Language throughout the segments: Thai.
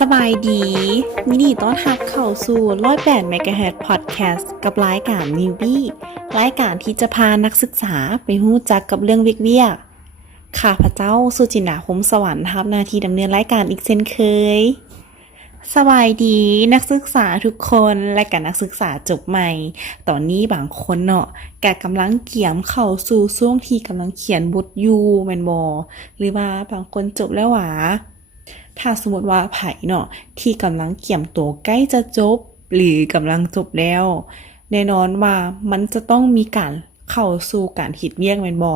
สบายดียินดีต้อนรับเข้าสู่108 MHz Podcast กับรายการ Newbie รายการที่จะพานักศึกษาไปรู้จักกับเรื่องเวียกๆข้าพเจ้าสุจินดา คมสวรรค์รับหน้าที่ดำเนินรายการอีกเช่นเคยสบายดีนักศึกษาทุกคนและกับนักศึกษาจบใหม่ตอนนี้บางคนเนาะแกกำลังเกี่ยมเข้าสู่ช่วงที่กำลังเขียนบทอยู่แม่นบ่หรือว่าบางคนจบแล้วหวาถ้าสมมติว่าไผเนาะที่กำลังเกี่ยมตัวใกล้จะจบหรือกำลังจบแล้วแน่นอนว่ามันจะต้องมีการเข้าสู่การเฮ็ดเวียกแม่นบ่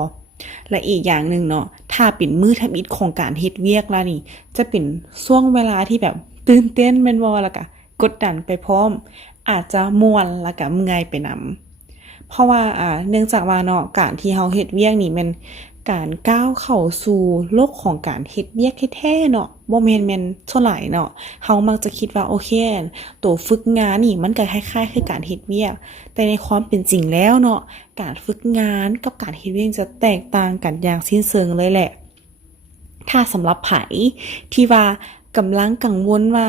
และอีกอย่างหนึ่งเนาะถ้าเป็นมื้อทำอิฐของการเฮ็ดเวียกล่ะนี่จะเป็นช่วงเวลาที่แบบตื่นเต้นแม่นบ่แล้วก็กดดันไปพร้อมอาจจะม่วนแล้วก็เมื่อยไปนำเพราะว่าเนื่องจากว่าเนาะการที่เฮาเฮ็ดเวียกนี่มันการก้าวเข้าสู่โลกของการเฮ็ดเวียกแท้ๆเนาะบ่แม่นเท่าไหร่เนาะเฮามักจะคิดว่าโอเคตัวฝึกงานนี่มันก็คล้ายๆคือการเฮ็ดเวียกแต่ในความเป็นจริงแล้วเนาะการฝึกงานกับการเฮ็ดเวียกจะแตกต่างกันอย่างสิ้นเชิงเลยแหละ ถ้าสำหรับไผที่ว่ากำลังกังวลว่า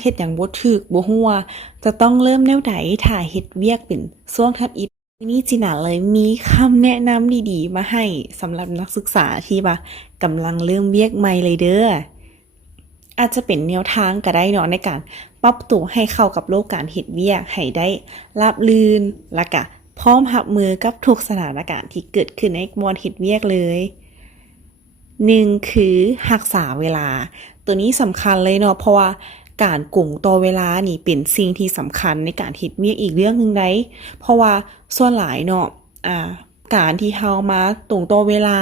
เฮ็ดหยังบ่ถูกบ่ฮู้ว่าจะต้องเริ่มแนวใดถ้าเฮ็ดเวียกเป็นช่วงทับอิฐวันนี้จิน่าเลยมีคำแนะนำดีๆมาให้สำหรับนักศึกษาที่ว่ากำลังเริ่มเวียกใหม่เลยเด้ออาจจะเป็นแนวทางก็ได้เนาะในการปรับตัวให้เข้ากับโลกการเฮ็ดเวียกให้ได้ราบรื่นและก็พร้อมรับมือกับทุกสถานการณ์ที่เกิดขึ้นในบอนเฮ็ดเวียกเลย1คือรักษาเวลาตัวนี้สำคัญเลยเนาะเพราะว่าการกุ่งต่อเวลานี่เป็นสิ่งที่สำคัญในการเฮ็ดเวียกอีกเรื่องนึงได้เพราะว่าส่วนหลายเนาะการที่เฮามาตรงต่อเวลา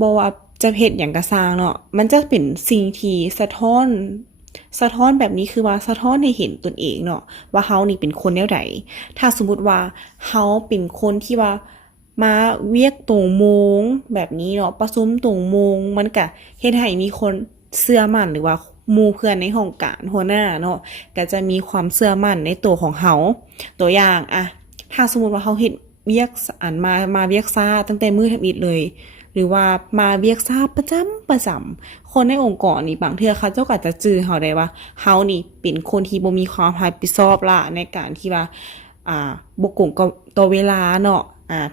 บ่ว่าจะเฮ็ดหยังก็สร้างเนาะมันจะเป็นสิ่งที่สะท้อนแบบนี้คือว่าสะท้อนให้เห็นตนเองเนาะว่าเฮานี่เป็นคนแนวใดถ้าสมมุติว่าเฮาเป็นคนที่ว่ามาเวียกตรงโมงแบบนี้เนาะประชุมตรงโมงมันก็เฮ็ดให้มีคนเชื่อมั่นหรือว่าหมู่เพื่อนในห้องการหัวหน้าเนาะก็จะมีความเชื่อมั่นในตัวของเฮาตัวอย่างถ้าสมมุติว่าเฮาเฮ็ดเวียกมาเวียกซ่าตั้งแต่มื้อทำอิฐเลยหรือว่ามาเวียกซ่าประจำคนในองค์กรนี่บางเทื่อเขาเจ้าก็จะจื้อเฮาได้ว่าเฮานี่เป็นคนที่บ่มีความรับผิดชอบละในการที่ว่าบ่กงกับต่อเวลาเนาะ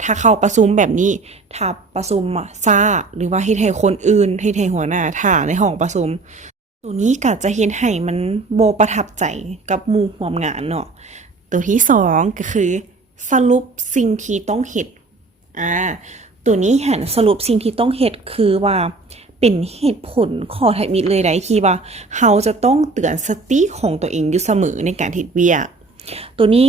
ถ้าเข้าประชุมแบบนี้ถ้าประชุมซ่าหรือว่าเฮ็ดให้คนอื่นเฮ็ดให้หัวหน้าท่าในห้องประชุมตัวนี้ก็จะเฮ็ดให้มันบ่ประทับใจกับหมู่ร่วมงานเนาะตัวที่สองก็คือสรุปสิ่งที่ต้องเฮ็ดตัวนี้หันสรุปสิ่งที่ต้องเฮ็ดคือว่าเป็นเหตุผลข้อเทคนิคเลยได้ที่ว่าเฮาจะต้องเตือนสติของตัวเองอยู่เสมอในการเฮ็ดเวียกตัวนี้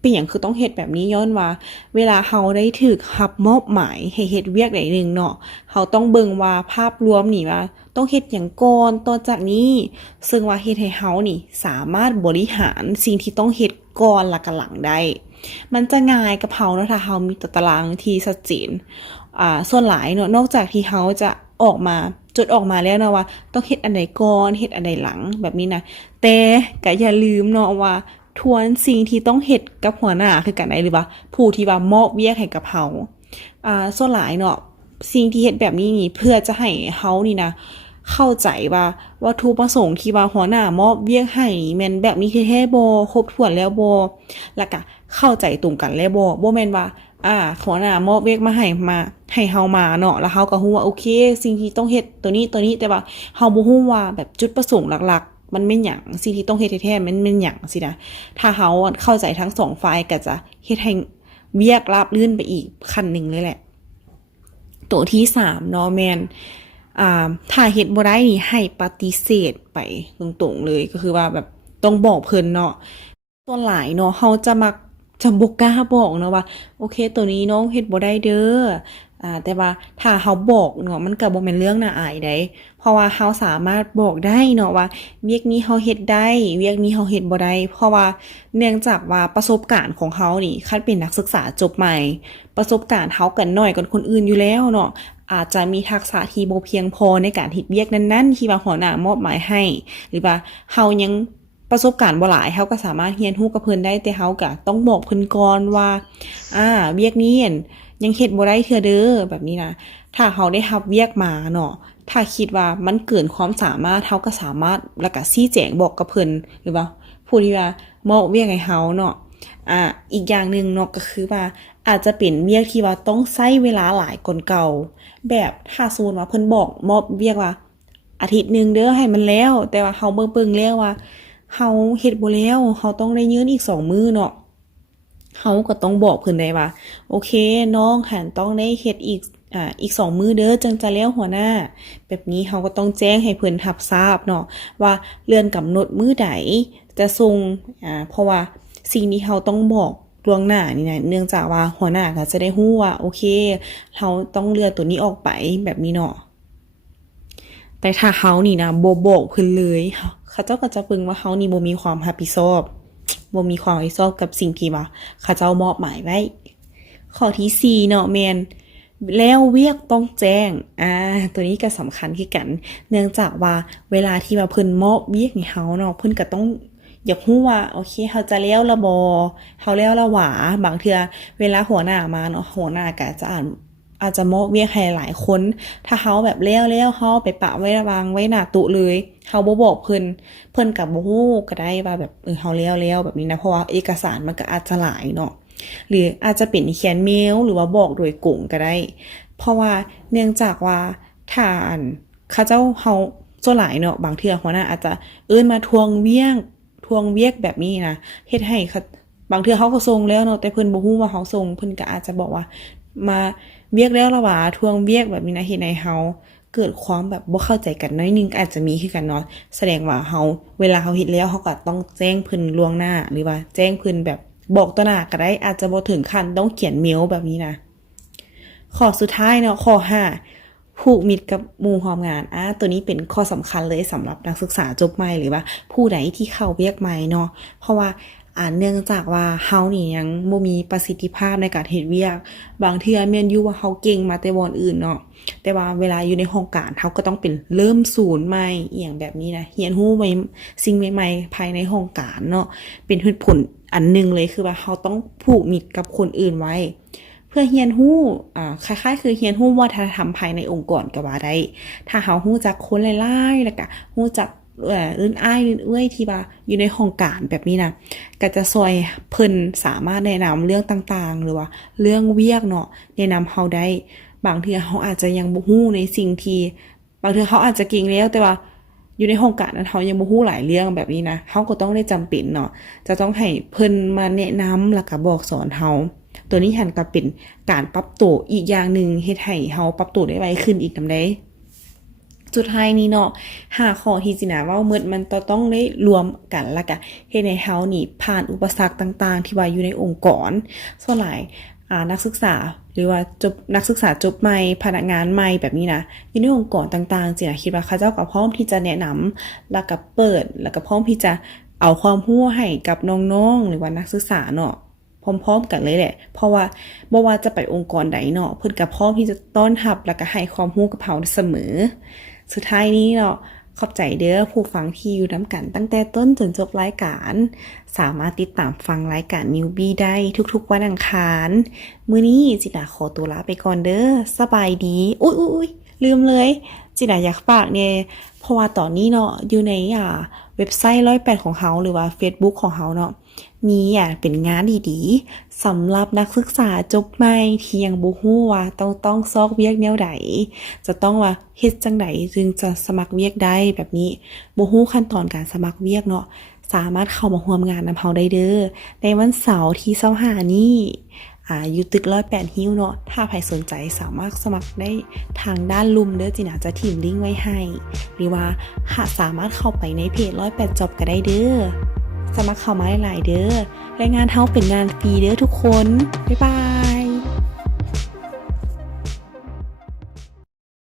เป็นอย่างคือต้องเฮ็ดแบบนี้ย้อนว่าเวลาเฮาได้ถูกรับมอบหมายให้เฮ็ดเวียกใดนึงเนาะเฮาต้องเบิ่งว่าภาพรวมนี่ว่าต้องเฮ็ดหยังก่อนต่อจากนี้ซึ่งว่าเฮ็ดให้เฮานี่สามารถบริหารสิ่งที่ต้องเฮ็ดก่อนและก็หลังได้มันจะง่ายกับเฮาเนาะถ้าเฮามีตารางที่ชัดเจนส่วนหลายเนาะนอกจากที่เฮาจะออกมาจดออกมาแล้วนะว่าต้องเฮ็ดอันใดก่อนเฮ็ดอันใดหลังแบบนี้นะแต่ก็อย่าลืมเนาะว่าทวนสิ่งที่ต้องเฮ็ดกับหัวหน้าคือกันได้หรือว่าผู้ที่ว่ามอบเวียกให้กับเฮาส่วนหลายเนาะสิ่งที่เฮ็ดแบบนี้นี่เพื่อจะให้เฮานี่นะเข้าใจว่าวัตถุประสงค์ที่ว่าหัวหน้ามอบเวียกให้แม่นแบบนี้แท้ๆบ่ครบถ้วนแล้วบ่แล้วก็เข้าใจตรงกันแล้วบ่แม่นว่าหัวหน้ามอบเวียกมาให้เฮามาเนาะแล้วเฮาก็ฮู้ว่าโอเคสิ่งที่ต้องเฮ็ดตัวนี้แต่ว่าเฮาบ่ฮู้ว่าแบบจุดประสงค์หลักๆมันแม่นหยังสิ่งที่ต้องเฮ็ดแท้ๆมันแม่นหยังสินะถ้าเฮาเข้าใจทั้งสองฝ่ายก็จะเฮ็ดให้เวียกราบรื่นไปอีกขั้นหนึ่งเลยแหละตัวที่3เนาะแม่นถ้าเฮ็ดบ่ได้นี่ให้ปฏิเสธไปตรงๆเลยก็คือว่าแบบต้องบอกเพิ่นเนาะส่วนหลายเนาะเฮาจะมักจะบ่กล้าบอกเนาะว่าโอเคตัวนี้น้องเฮ็ดบ่ได้เด้อแต่ว่าถ้าเฮาบอกเนาะมันก็บ่แม่นเรื่องน่าอายใดเพราะว่าเฮาสามารถบอกได้เนาะว่าเวียกนี้เฮาเฮ็ดได้เวียกนี้เฮาเฮ็ดบ่ได้เพราะว่าเนื่องจากว่าประสบการณ์ของเฮานี่คันเป็นนักศึกษาจบใหม่ประสบการณ์เฮาก็น้อยกว่าคนอื่นอยู่แล้วเนาะอาจจะมีทักษะที่บ่เพียงพอในการเฮ็ดเวียกนั้นๆที่ว่าหัวหน้ามอบหมายให้หรือว่าเฮายังประสบการณ์บ่หลายเฮาก็สามารถเรียนรู้กับเพิ่นได้แต่เฮาก็ต้องบอกเพิ่นก่อนว่าเวียกนี้ยังเฮ็ดบ่ได้เทื่อเด้อแบบนี้นะถ้าเฮาได้รับเวียกมาเนาะ ถ้าคิดว่ามันเกินความสามารถเฮาก็สามารถแล้วก็ชี้แจงบอกกับเพิ่นหรือว่าผู้ที่ว่ามอบเวียกให้เฮาเนาะอีกอย่างนึงเนาะก็คือว่าอาจจะเป็นเวียกที่ว่าต้องใช้เวลาหลายกว่าเก่าแบบถ้าสมมุติว่าเพิ่นบอกมอบเวียกว่าอาทิตย์นึงเด้อให้มันแล้วแต่ว่าเฮาเบิ่งแล้วว่าเฮาเฮ็ดบ่แล้วเฮาต้องได้ยืนอีก2มื้อเนาะเฮาก็ต้องบอกเพิ่นได้ว่าโอเคน้องหันต้องได้เฮ็ดอีก2มื้อเด้อจังจะแล้วหัวหน้าแบบนี้เฮาก็ต้องแจ้งให้เพิ่นรับทราบเนาะว่าเลื่อนกำหนดมื้อใดจะส่งเพราะว่าสิ่งที่เฮาต้องบอกล่วงหน้านี่นะเนื่องจากว่าหัวหน้าก็จะได้ฮู้ว่าโอเคเฮาต้องเลื่อนตัวนี้ออกไปแบบนี้เนาะแต่ถ้าเฮานี่นะบ่บอกเพิ่นเลยเขาเจ้าก็จะปึงว่าเฮานี่บ่มีความรับผิดชอบบ่มีความรับผิดชอบกับสิ่งที่ว่าเขาเจ้ามอบหมายไว้ข้อที่4เนาะแม่นแล้วเวียกต้องแจ้งตัวนี้ก็สำคัญคือกัน เนื่องจากว่าเวลาที่ว่าเพิ่นมอบเวียกให้เฮาเนาะเพิ่นก็ต้องอยากรู้ว่าโอเคเฮาจะแล้วละบ่เฮาแล้วละหวาบางเทื่อเวลาหัวหน้ามาเนาะหัวหน้าก็อาจจะมอบเวียกให้หลายคนถ้าเฮาแบบแล้วเฮาไปปะไว้วางไว้หน้าตุเลยเฮาบ่บอกเพิ่นก็บ่ฮู้ก็ได้ว่าแบบเฮาแล้วแบบนี้นะเพราะว่าเอกสารมันก็อาจจะหลายเนาะหรืออาจจะเป็นเขียนเมลหรือว่าบอกโดยกงก็ได้เพราะว่าเนื่องจากว่าถ้าเขาเจ้าเฮาส่วนหลายเนาะบางเทื่อหัวหน้าอาจจะมาทวงเวียกแบบนี้นะเฮ็ดให้บางเทื่อเฮาก็ส่งแล้วเนาะแต่เพิ่นบ่ฮู้ว่าเฮาส่งเพิ่นก็อาจจะบอกว่ามาเวียกแล้วละว่าทวงเวียกแบบนี้นะเฮ็ดให้เฮาเกิดความแบบบ่เข้าใจกันน้อยนึงอาจจะมีคือกันเนาะแสดงว่าเฮาเวลาเฮาเฮ็ดแล้วเฮาก็ต้องแจ้งเพิ่นล่วงหน้าหรือว่าแจ้งเพิ่นแบบบอกต่อหน้าก็ได้อาจจะบ่ถึงขั้นต้องเขียนเมลแบบนี้นะข้อสุดท้ายเนาะข้อ5ผูกมิตรกับหมู่ร่วมงานตัวนี้เป็นข้อสำคัญเลยสำหรับนักศึกษาจบใหม่หรือว่าผู้ใดที่เข้าเวียกใหม่เนาะเพราะว่าเนื่องจากว่าเฮานี่ยังบ่มีประสิทธิภาพในการเฮ็ดเวียกบางเทื่อแม่นอยู่ว่าเฮาเก่งมาแต่วอนอื่นเนาะแต่ว่าเวลาอยู่ในห้องการเฮาก็ต้องเป็นเริ่มศูนย์ใหม่อีหยังแบบนี้นะเรียนรู้ใหม่สิ่งใหม่ๆภายในห้องการเนาะเป็นเหตุผลอันนึงเลยคือว่าเฮาต้องผูกมิตรกับคนอื่นไว้เพื่อเรียนรู้คล้ายๆคือเรียนรู้วัฒนธรรมภายในองค์กรก็ว่าได้ถ้าเฮารู้จักคนหลายๆแล้วก็รู้จักอ้ายเอื้อยที่ว่าอยู่ในห้องการแบบนี้นะก็จะช่วยเพิ่นสามารถแนะนำเรื่องต่างๆหรือว่าเรื่องเวียกเนาะแนะนำเฮาได้บางทีเฮาอาจจะยังบ่ฮู้ในสิ่งที่บางทีเขาอาจจะเก่งแล้วแต่ว่าอยู่ในห้องการนั้นเฮายังบ่ฮู้หลายเรื่องแบบนี้นะเฮาก็ต้องได้จำเป็นเนาะจะต้องให้เพิ่นมาแนะนำแล้วก็บอกสอนเฮาตัวนี้หันก็เป็นการปรับตัวอีกอย่างนึงเฮ็ดให้เฮาปรับตัวได้ไวขึ้นอีกนำได้สุดท้ายนี้เนาะ5ข้อที่จินาว่าหมดมันต้องได้รวมกันแล้วก็เฮ็ดให้เฮานี่ผ่านอุปสรรคต่างๆที่ว่าอยู่ในองค์กรส่วนหลายนักศึกษาหรือว่านักศึกษาจบใหม่พนักงานใหม่แบบนี้นะอยู่ในองค์กรต่างๆจินาคิดว่าเขาเจ้าก็พร้อมที่จะแนะนำแล้วก็เปิดแล้วก็พร้อมที่จะเอาความรู้ให้กับน้องๆหรือว่านักศึกษาเนาะพร้อมๆกันเลยแหละเพราะว่าบ่ว่าจะไปองค์กรใดเนาะเพิ่นก็พร้อมที่จะต้อนรับแล้วก็ให้ความรู้กับเฮาเสมอสุดท้ายนี้เนาะขอบใจเด้อผู้ฟังที่อยู่นํกันตั้งแต่ต้นจนจบรายการสามารถติดตามฟังรายการ Newbie ได้ทุกๆวันอังคารมื้อนี้จิตาขอตัวลาไปก่อนเด้อสบายดีอุ๊ยลืมเลยจิตาอยากฝากเนี่ยเพราะว่าตอนนี้เนาะอยู่ในเว็บไซต์108ของเฮาหรือว่า Facebook ของเฮาเนาะมีเป็นงานดีๆสำหรับนักศึกษาจบใหม่ที่ยังบ่ฮู้ว่าต้องซอกเวียกแนวใดจะต้องว่าเฮ็ดจังไดจึงจะสมัครเวียกได้แบบนี้บ่ฮู้ขั้นตอนการสมัครเวียกเนาะสามารถเข้ามาร่วมงานนำเฮาได้เด้อในวันเสาร์ที่25นี้อยู่ตึก108ฮิ้วเนาะถ้าใครสนใจสามารถสมัครได้ทางด้านลุมเด้อจิน่าจะทิ้งลิงก์ไว้ให้หรือว่าสามารถเข้าไปในเพจ108 Job ก็ได้เด้อสมัครเข้ามาหลายๆเด้อรายงานเฮาเป็นงานฟรีเด้อทุกคนบ๊ายบาย